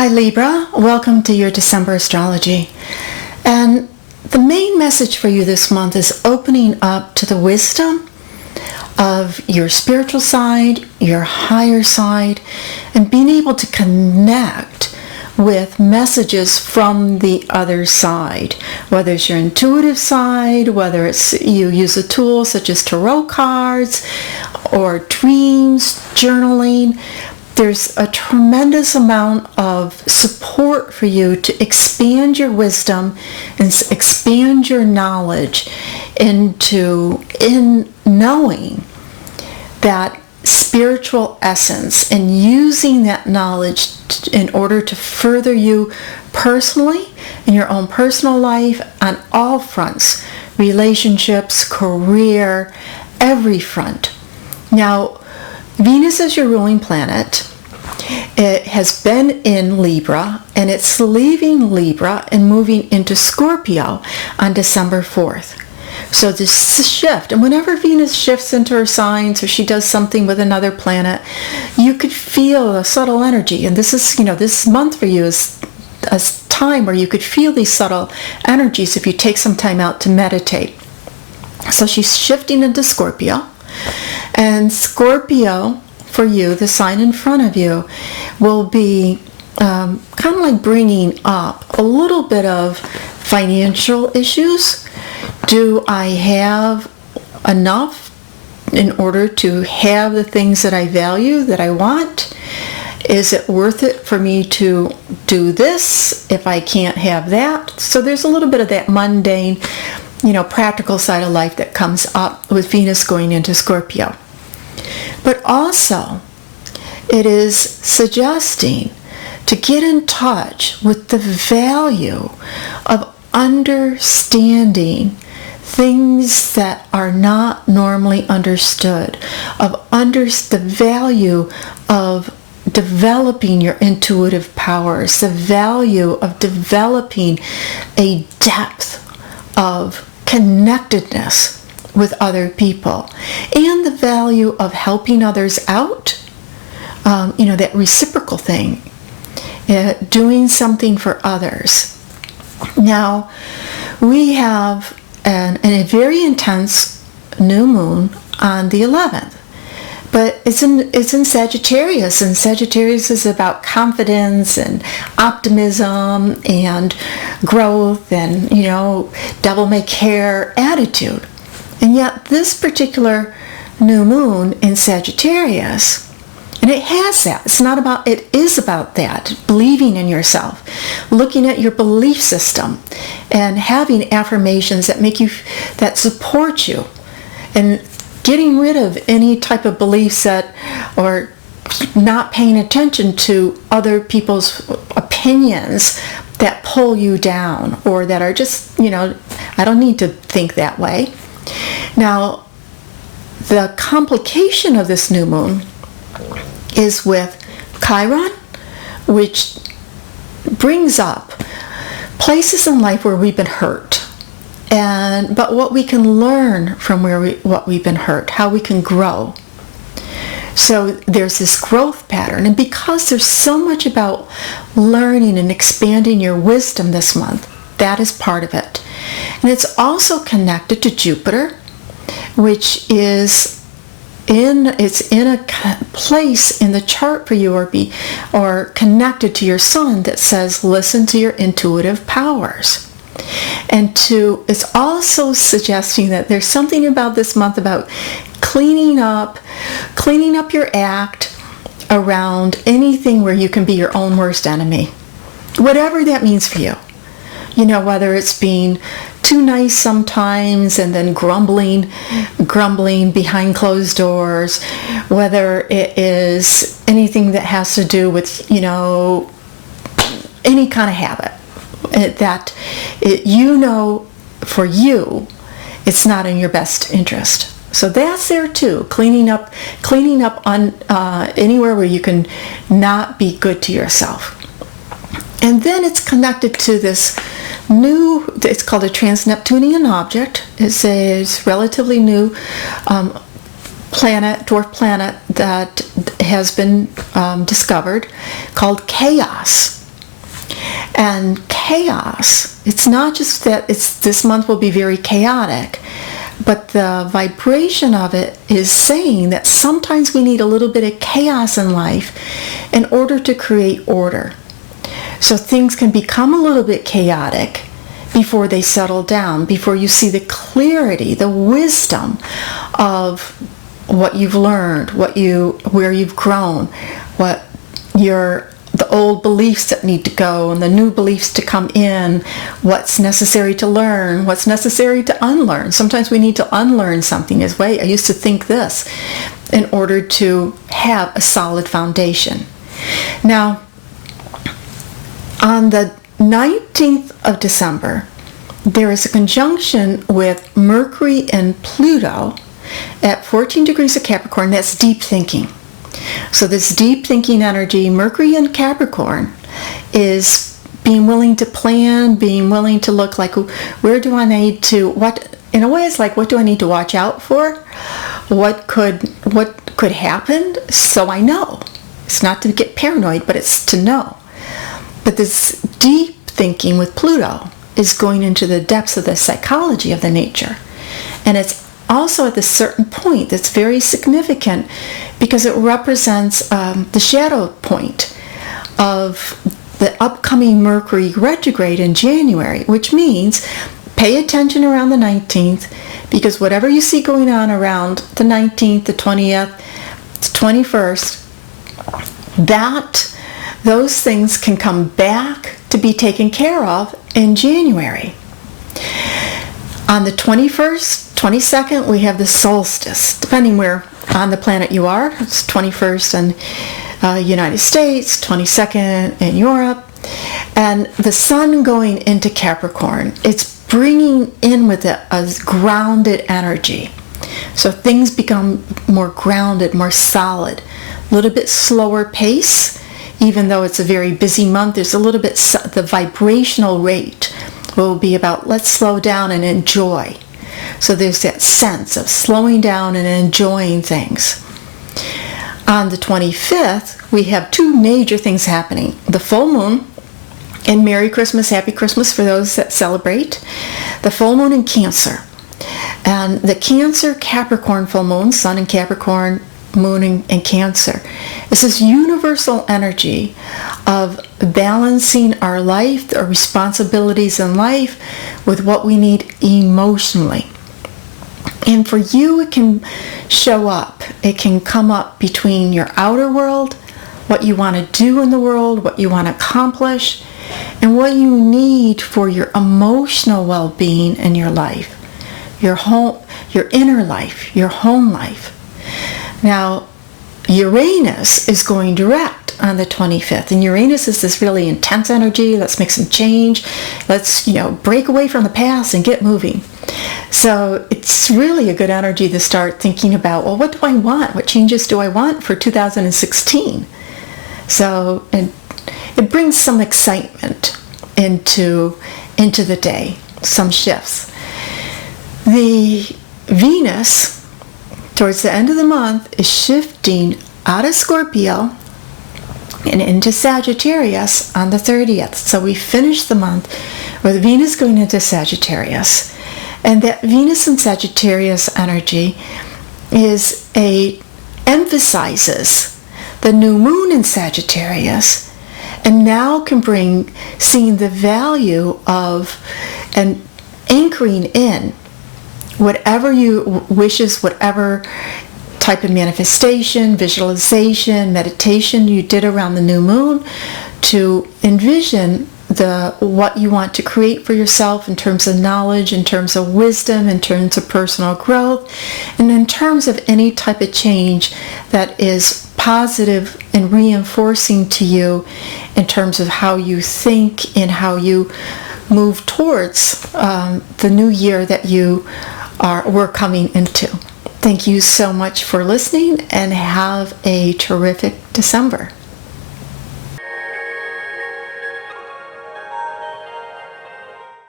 Hi Libra, welcome to your December astrology. And the main message for you this month is opening up to the wisdom of your spiritual side, your higher side, and being able to connect with messages from the other side, whether it's your intuitive side, whether it's you use a tool such as tarot cards or dreams, journaling. There's a tremendous amount of support for you to expand your wisdom and expand your knowledge in knowing that spiritual essence and using that knowledge in order to further you personally in your own personal life on all fronts, relationships, career, every front. Now, Venus is your ruling planet. It has been in Libra, and it's leaving Libra and moving into Scorpio on December 4th. So this shift, and whenever Venus shifts into her signs or she does something with another planet, you could feel a subtle energy. And this is, this month for you is a time where you could feel these subtle energies if you take some time out to meditate. So she's shifting into Scorpio. And Scorpio, for you, the sign in front of you, will be kind of like bringing up a little bit of financial issues. Do I have enough in order to have the things that I value, that I want? Is it worth it for me to do this if I can't have that? So there's a little bit of that mundane, practical side of life that comes up with Venus going into Scorpio. But also, it is suggesting to get in touch with the value of understanding things that are not normally understood, of the value of developing your intuitive powers, the value of developing a depth of connectedness with other people, and the value of helping others out, that reciprocal thing, doing something for others. Now, we have a very intense new moon on the 11th, but it's in Sagittarius, and Sagittarius is about confidence and optimism and growth and, devil may care attitude. And yet this particular new moon in Sagittarius, and it has that. It is about that, believing in yourself, looking at your belief system and having affirmations that support you, and getting rid of any type of belief set or not paying attention to other people's opinions that pull you down or that are just, I don't need to think that way. Now, the complication of this new moon is with Chiron, which brings up places in life where we've been hurt, but what we can learn from what we've been hurt, how we can grow. So there's this growth pattern, and because there's so much about learning and expanding your wisdom this month, that is part of it. And it's also connected to Jupiter, which is in a place in the chart for you or connected to your sun that says listen to your intuitive powers. And it's also suggesting that there's something about this month about cleaning up your act around anything where you can be your own worst enemy, whatever that means for you. Whether it's being too nice sometimes and then grumbling behind closed doors, whether it is anything that has to do with, any kind of habit for you, it's not in your best interest. So that's there too, cleaning up on anywhere where you can not be good to yourself. And then it's connected to this it's called a trans-Neptunian object. It's a relatively new dwarf planet that has been discovered, called Chaos. And chaos, it's not just that this month will be very chaotic, but the vibration of it is saying that sometimes we need a little bit of chaos in life in order to create order. So things can become a little bit chaotic before they settle down, before you see the clarity, the wisdom of what you've learned, where you've grown, the old beliefs that need to go and the new beliefs to come in, what's necessary to learn, what's necessary to unlearn. Sometimes we need to unlearn something as well. I used to think this in order to have a solid foundation. Now, on the 19th of December, there is a conjunction with Mercury and Pluto at 14 degrees of Capricorn. That's deep thinking. So this deep thinking energy, Mercury in Capricorn, is being willing to plan, being willing to look like, where do I need to, in a way it's like, what do I need to watch out for? What could happen? So I know. It's not to get paranoid, but it's to know. But this deep thinking with Pluto is going into the depths of the psychology of the nature. And it's also at this certain point that's very significant because it represents the shadow point of the upcoming Mercury retrograde in January, which means pay attention around the 19th, because whatever you see going on around the 19th, the 20th, the 21st, those things can come back to be taken care of in January. On the 21st, 22nd, we have the solstice, depending where on the planet you are. It's 21st in United States, 22nd in Europe. And the sun going into Capricorn, it's bringing in with it a grounded energy. So things become more grounded, more solid, a little bit slower pace. Even though it's a very busy month, there's a little bit, the vibrational rate will be about, let's slow down and enjoy. So there's that sense of slowing down and enjoying things. On the 25th, we have two major things happening. The full moon, and Merry Christmas, Happy Christmas for those that celebrate. The full moon in Cancer. And the Cancer Capricorn full moon, Sun in Capricorn, Moon in Cancer. It's this universal energy of balancing our life, our responsibilities in life, with what we need emotionally. And for you, it can show up. It can come up between your outer world, what you want to do in the world, what you want to accomplish, and what you need for your emotional well-being in your life, your home, your inner life, your home life. Now, Uranus is going direct on the 25th, and Uranus is this really intense energy. Let's make some change. Let's, break away from the past and get moving. So it's really a good energy to start thinking about, well, what do I want? What changes do I want for 2016? So it brings some excitement into the day, some shifts. The Venus, towards the end of the month, is shifting out of Scorpio and into Sagittarius on the 30th. So we finish the month with Venus going into Sagittarius. And that Venus and Sagittarius energy emphasizes the new moon in Sagittarius, and now can bring seeing the value of and anchoring in whatever you wishes, whatever type of manifestation, visualization, meditation you did around the new moon, to envision what you want to create for yourself in terms of knowledge, in terms of wisdom, in terms of personal growth, and in terms of any type of change that is positive and reinforcing to you in terms of how you think and how you move towards the new year that we're coming into. Thank you so much for listening, and have a terrific December.